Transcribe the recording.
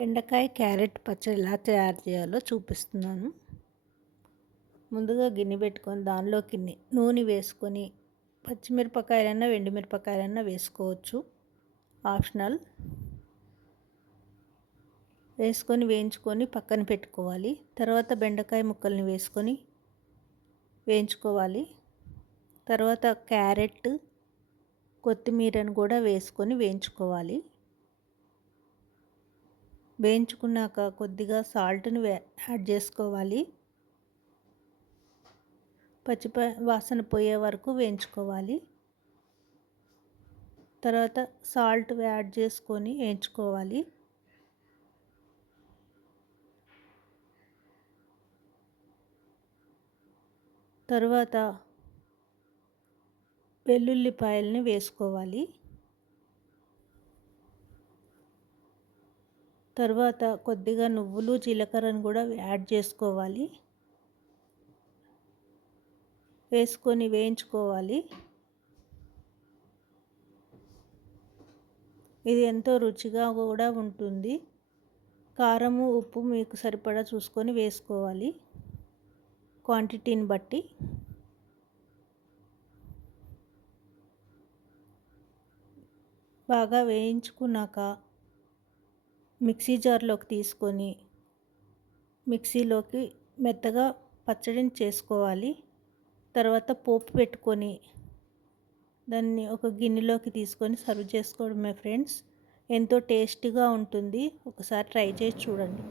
బెండకాయ క్యారెట్ పచ్చడి ఎలా తయారు చేయాలో చూపిస్తున్నాను. ముందుగా గిన్నె పెట్టుకొని దానిలోకి నూనె వేసుకొని పచ్చిమిరపకాయలన్నా ఎండుమిరపకాయలన్నా వేసుకోవచ్చు, ఆప్షనల్. వేసుకొని వేయించుకొని పక్కన పెట్టుకోవాలి. తర్వాత బెండకాయ ముక్కల్ని వేసుకొని వేయించుకోవాలి. తర్వాత క్యారెట్, కొత్తిమీరను కూడా వేసుకొని వేయించుకోవాలి. వేయించుకున్నాక కొద్దిగా సాల్ట్ని యాడ్ చేసుకోవాలి. వాసన పోయే వరకు వేయించుకోవాలి. తర్వాత సాల్ట్ యాడ్ చేసుకొని వేయించుకోవాలి. తర్వాత వెల్లుల్లిపాయల్ని వేసుకోవాలి. తర్వాత కొద్దిగా నువ్వులు, జీలకర్రను కూడా యాడ్ చేసుకోవాలి. వేసుకొని వేయించుకోవాలి. ఇది ఎంతో రుచిగా కూడా ఉంటుంది. కారము, ఉప్పు మీకు సరిపడా చూసుకొని వేసుకోవాలి, క్వాంటిటీని బట్టి. బాగా వేయించుకున్నాక మిక్సీ జార్లోకి తీసుకొని మిక్సీలోకి మెత్తగా పచ్చడిని చేసుకోవాలి. తర్వాత పోపు పెట్టుకొని దాన్ని ఒక గిన్నెలోకి తీసుకొని సర్వ్ చేసుకోవడమే ఫ్రెండ్స్. ఎంతో టేస్టీగా ఉంటుంది. ఒకసారి ట్రై చేసి చూడండి.